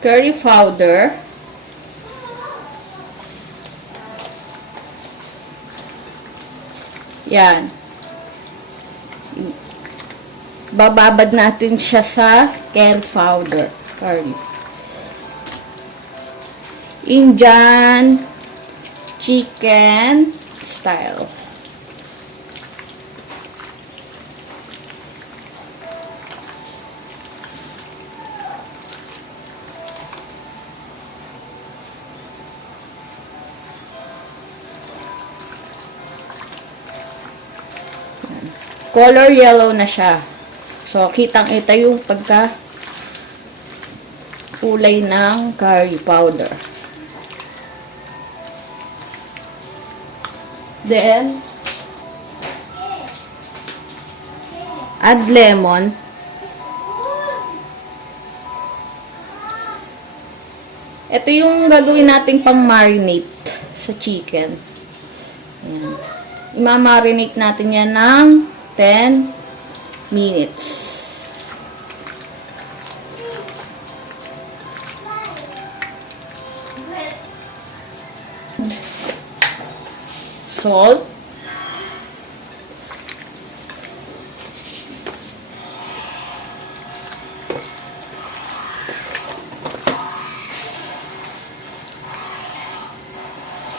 curry powder, yan, bababad natin siya sa curry powder, Indian chicken style. Color yellow na siya. So, kitang-kita yung pagka kulay ng curry powder. Then, add lemon. Ito yung gagawin nating pang-marinate sa chicken. Ayan. Ima-marinate natin yan ng 10 minutes. Salt.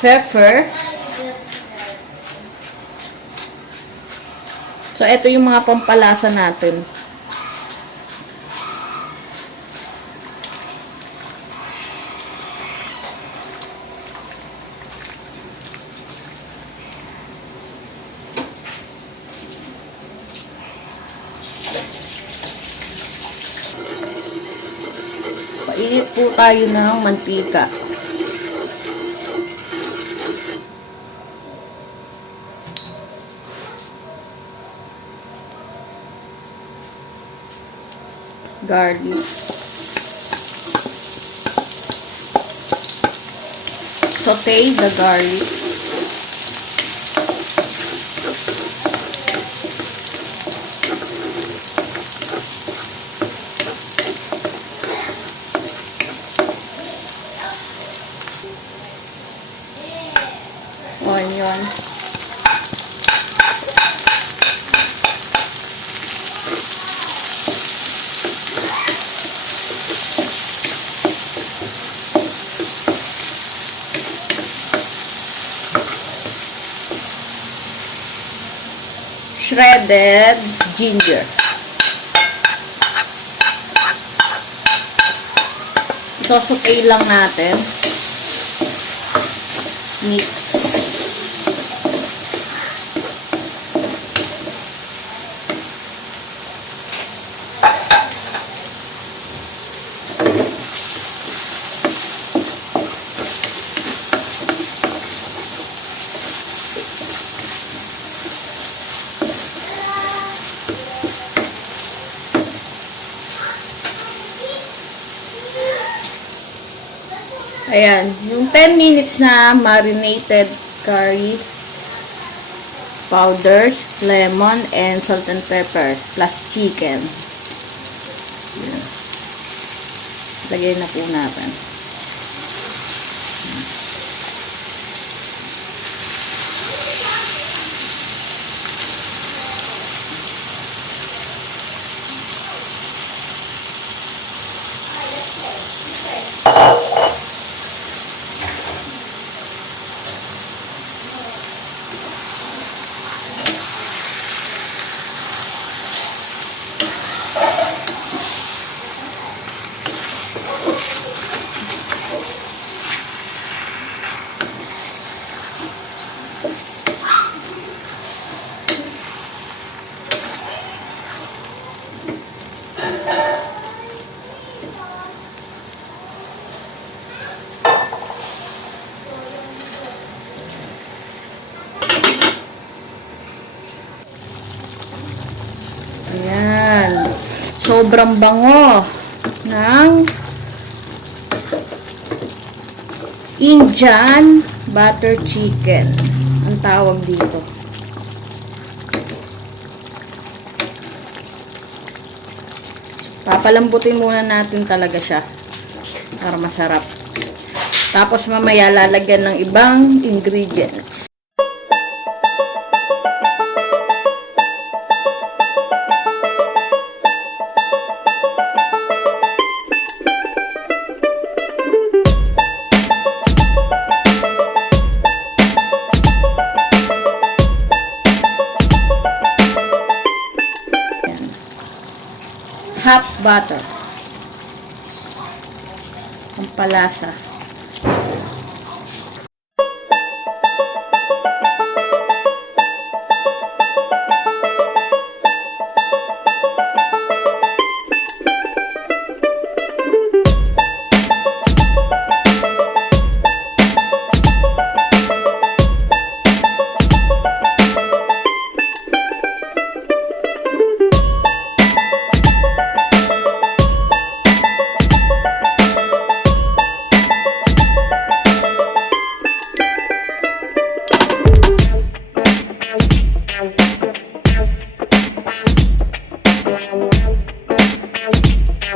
Pepper. So, ito yung mga pampalasa natin. Painit po tayo ng mantika. Garlic. Saute the garlic. Onion. Shredded ginger. Isosopay lang natin. Mix. Ayan, yung 10 minutes na marinated curry powder, lemon, and salt and pepper plus chicken. Ayan. Lagay na po natin. Ayan. Sobrang bango ng Indian butter chicken. Ang tawag dito. Papalambutin muna natin talaga siya. Para masarap. Tapos mamaya lalagyan ng ibang ingredients. Half butter. Pampalasa.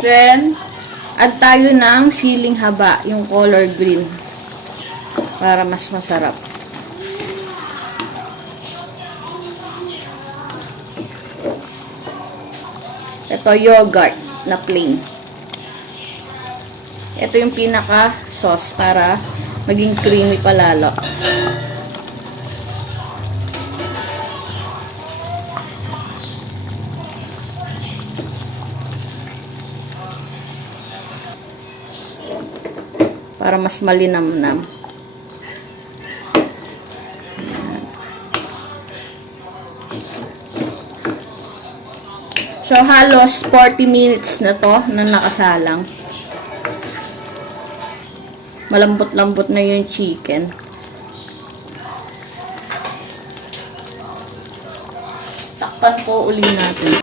Then, add tayo ng siling haba, yung color green. Para mas masarap. Ito, yogurt na plain. Ito yung pinaka sauce para maging creamy palalo. Para mas malinamnam. So, halos 40 minutes na to na nakasalang. Malambot-lambot na yung chicken. Takpan po uli natin.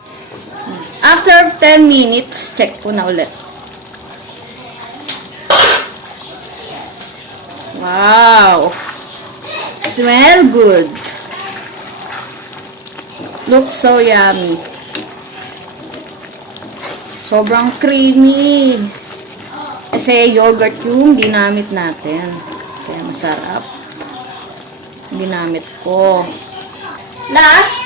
After 10 minutes, check ko na ulit. Wow! Smell good! Looks so yummy. Sobrang creamy. Kasi yogurt yung ginamit natin. Kaya masarap. Ginamit ko. Last,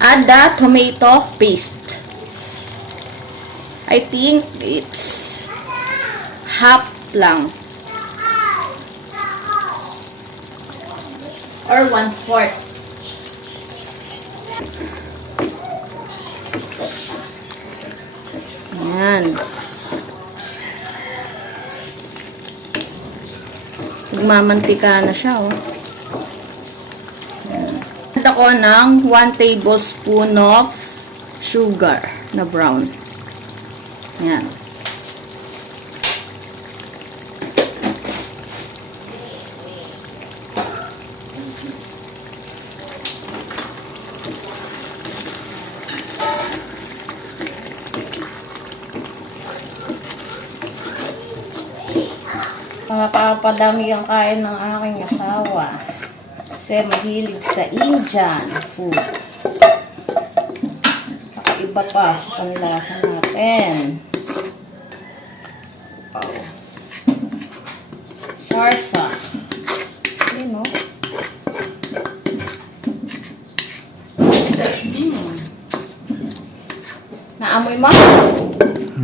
add the tomato paste. I think it's half lang. Or 1/4. Ayan. Nagmamantika na siya, oh. Ayan. Add ako ng 1 tablespoon of sugar na brown. Ayan. Papadami ang kain ng aking asawa. Kasi mahilig sa Indian food. Kakaiba pa sa panlasa natin. Wow. Sarsa. Yun, no? Naamoy mo?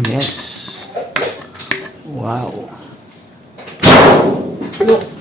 Yes. Wow. Look.